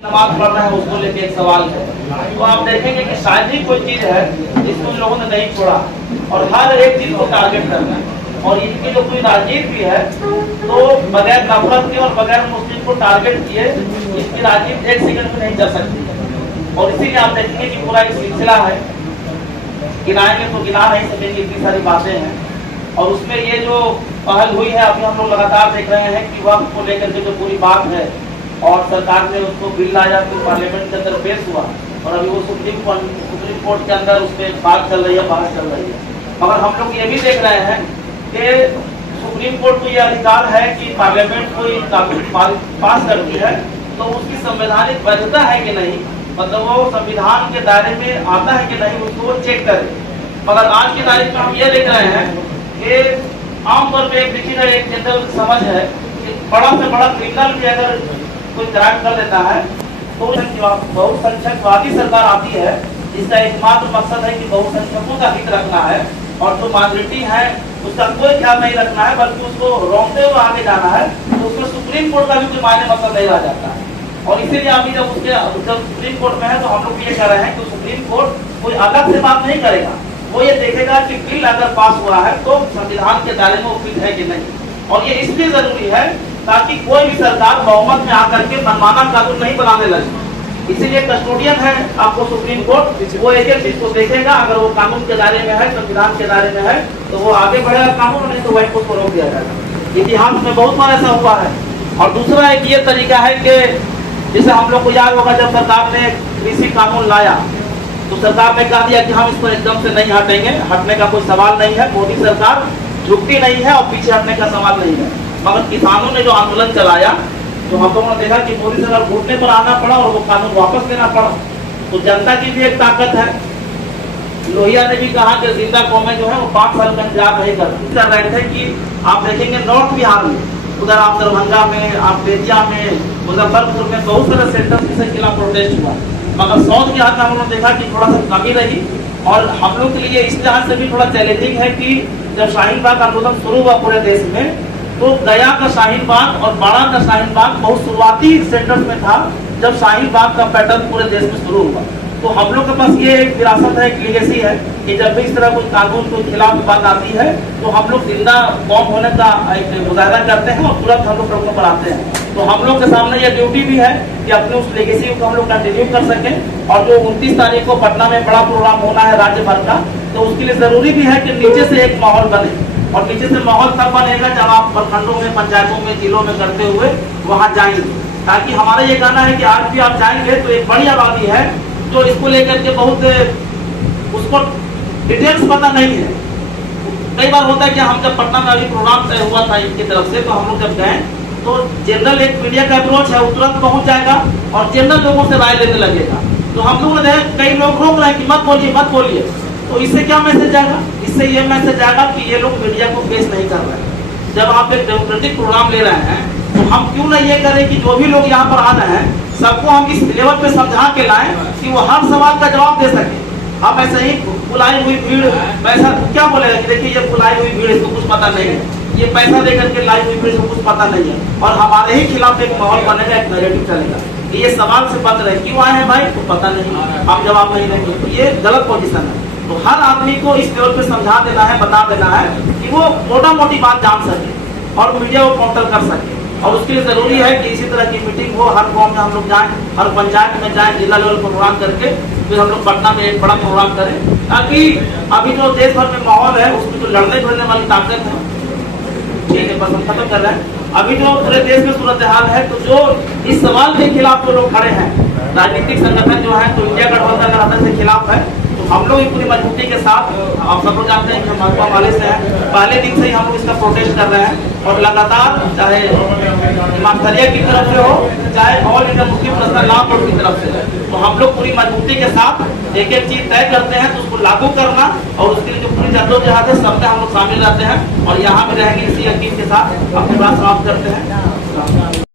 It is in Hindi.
नमाज पढ़ रहे हैं उसको लेके एक सवाल है। तो आप देखेंगे कि शायद ही कोई चीज है जिसको लोगों ने नहीं छोड़ा और हर एक चीज को टारगेट करना है। और इनकी जो पूरी राजनीति भी है तो बगैर नफरत के और बगैर मुस्लिम को टारगेट किए इसकी राजनीति एक सेकंड में नहीं चल सकती। और इसीलिए आप देखेंगे कि पूरा एक सिलसिला है, गिनाएंगे तो गिना नहीं सकेंगे, इतनी सारी बातें हैं। और उसमें ये जो पहल हुई है अभी हम लोग लगातार देख रहे हैं कि वक्त को लेकर के जो पूरी बात है और सरकार ने उसको बिल लाया तो पार्लियामेंट के अंदर पेश हुआ और अभी वो सुप्रीम कोर्ट के अंदर उस पर बात चल रही है, बहस चल रही है। मगर हम लोग ये भी देख रहे हैं कि सुप्रीम कोर्ट को ये अधिकार है कि पार्लियामेंट कोई कानून पास करती है तो उसकी संवैधानिक वैधता है कि नहीं, मतलब वो संविधान के दायरे में आता है कि नहीं, उसको वो चेक करे। मगर आज की तारीख में हम ये देख रहे हैं कि आमतौर पर देखिएगा एक जनरल समझ है कि बड़ा से बड़ा क्रिमिनल भी अगर कोई क्राइम कर लेता है तो बहुसंख्यकवादी सरकार आती है जिसका एकमात्र मकसद है कि बहुसंख्यकों का हित रखना है और जो माइनॉरिटी है उसका कोई ख्याल नहीं रखना है बल्कि उसको रोकते हुए आगे जाना है। तो उसमें सुप्रीम कोर्ट का भी कोई मायने मतलब नहीं रह जाता है। और इसीलिए अभी जब सुप्रीम कोर्ट में है तो हम लोग ये कह रहे हैं कि सुप्रीम कोर्ट कोई अलग से बात नहीं करेगा, वो ये देखेगा कि बिल अगर पास हुआ है तो संविधान के दायरे में वो फिट है कि नहीं। और ये इसलिए जरूरी है ताकि कोई भी सरकार बहुमत में आकर के मनमाना कानून नहीं बनाने लगे। इसीलिए कस्टोडियन है आपको सुप्रीम कोर्ट, वो एक एक चीज को देखेगा, अगर वो कानून के दायरे में है, संविधान के दायरे में है तो वो आगे बढ़ेगा कानून, नहीं तो वही को रोक दिया जाएगा। इतिहास में बहुत बार ऐसा हुआ है। और दूसरा एक ये तरीका है कि जैसे हम लोग को याद होगा जब सरकार ने कृषि कानून लाया तो सरकार ने कहा दिया कि हम इस पर एकदम से नहीं हटेंगे, हटने का कोई सवाल नहीं है, मोदी सरकार झुकती नहीं है और पीछे हटने का सवाल नहीं है। मगर किसानों ने जो आंदोलन चलाया तो हम लोगों ने देखा कि मोदी सरकार घुटने पर आना पड़ा और वो कानून वापस लेना पड़ा। तो जनता की भी एक ताकत है। लोहिया ने भी कहा कि जिंदा कौमें जो है वो 5 साल का इंतजार नहीं कर रहे थे कि आप देखेंगे नॉर्थ बिहार में, उधर आप दरभंगा में, आप बेतिया में, मुजफ्फरपुर में बहुत सारे सेंटर्स के खिलाफ प्रोटेस्ट हुआ। मगर साउथ बिहार में हम लोगों ने देखा कि थोड़ा सा कमी रही। और हम लोग के लिए इस लिहाज से भी थोड़ा चैलेंजिंग है कि जब शाहीन बाग आंदोलन शुरू हुआ पूरे देश में तो गया का शाहीन बाग और बाड़ा का शाहीन बाग बहुत शुरुआती सेंटर्स में था जब शाहीन बाग का पैटर्न पूरे देश में शुरू हुआ। तो हम लोग के पास ये एक विरासत है, एक लीगेसी है कि जब भी इस तरह कोई कानून के खिलाफ बात आती है तो हम लोग जिंदा कौम होने का एक मुजाहरा करते हैं और तुरंत हम लोग सड़कों पर आते हैं। तो हम लोग के सामने ये ड्यूटी भी है कि अपने उस लीगेसी को हम लोग कंटिन्यू कर सकें। और जो 29 तारीख को पटना में बड़ा प्रोग्राम होना है राज्य भर का, तो उसके लिए जरूरी भी है कि नीचे से एक माहौल बने। और नीचे से माहौल तब बनेगा जब आप प्रखंडों में, पंचायतों में, जिलों में करते हुए वहां जाएंगे। ताकि हमारा ये कहना है कि आज भी आप जाएंगे तो एक बड़ी आबादी है जो इसको लेकर के बहुत उसको डिटेल्स पता नहीं है। कई बार होता है कि हम जब पटना में अभी प्रोग्राम तय हुआ था इनकी तरफ से तो हम लोग जब गए तो जनरल एक मीडिया का अप्रोच है, वो तुरंत पहुंच जाएगा और जनरल लोगों से राय लेने लगेगा। तो हम लोगों ने कई लोग रोक रहे हैं कि मत बोलिए मत बोलिए। तो इससे क्या मैसेज आएगा? इससे ये मैसेज आएगा कि ये लोग मीडिया को फेस नहीं कर रहे हैं। जब आप एक डेमोक्रेटिक प्रोग्राम ले रहे हैं तो हम क्यों नहीं ये करें कि जो भी लोग यहाँ पर आ रहे हैं सबको हम इस लेवल पे समझा के लाएं कि वो हर सवाल का जवाब दे सके। हम ऐसे ही बुलाई हुई भीड़ पैसा क्या बोलेगा कि देखिए ये बुलाई हुई भीड़ इसको कुछ पता नहीं है, ये पैसा देकर के लाई हुई भीड़ इसको कुछ पता नहीं है। और हमारे ही खिलाफ एक माहौल बनेगा, एक नैरेटिव चलेगा कि ये सवाल से बच रहे क्यों आए हैं भाई, तो पता नहीं, हम जवाब नहीं देंगे। तो ये गलत पोजिशन है। तो हर आदमी को इस लेवल पे समझा देना है, बता देना है कि वो मोटा मोटी बात जान सके और मीडिया को काउंटर कर सके। और उसके लिए जरूरी है कि इसी तरह की मीटिंग हो, हर गांव में हम लोग जाएं, हर पंचायत में जाएं, जिला लेवल प्रोग्राम करके फिर हम लोग पटना में एक बड़ा प्रोग्राम करें। ताकि अभी जो देश भर में माहौल है उसमें जो लड़ने भिड़ने वाली ताकत है, ठीक है, बस हम खत्म कर रहे हैं। अभी जो पूरे देश में सूरत हाल है तो जो इस सवाल के खिलाफ जो लोग खड़े हैं, राजनीतिक संगठन जो है तो इंडिया गठबंधन गठबंधन के खिलाफ है। तो हम लोग पूरी मजबूती के साथ, आप सब लोग जानते हैं कि हम भाजपा वाले से हैं, पहले दिन से ही हम लोग इसका प्रोटेस्ट कर रहे हैं और लगातार चाहे हिमाचलिया की तरफ से हो चाहे all India Muslim personal law board की तरफ से, तो हम लोग पूरी मजबूती के साथ एक एक चीज तय करते हैं तो उसको लागू करना और उसके लिए जो पूरी जद्दोजहद है सब में हम लोग शामिल रहते हैं। और यहाँ भी रहेंगे इसी यकीन के साथ अपनी बात समाप्त करते हैं।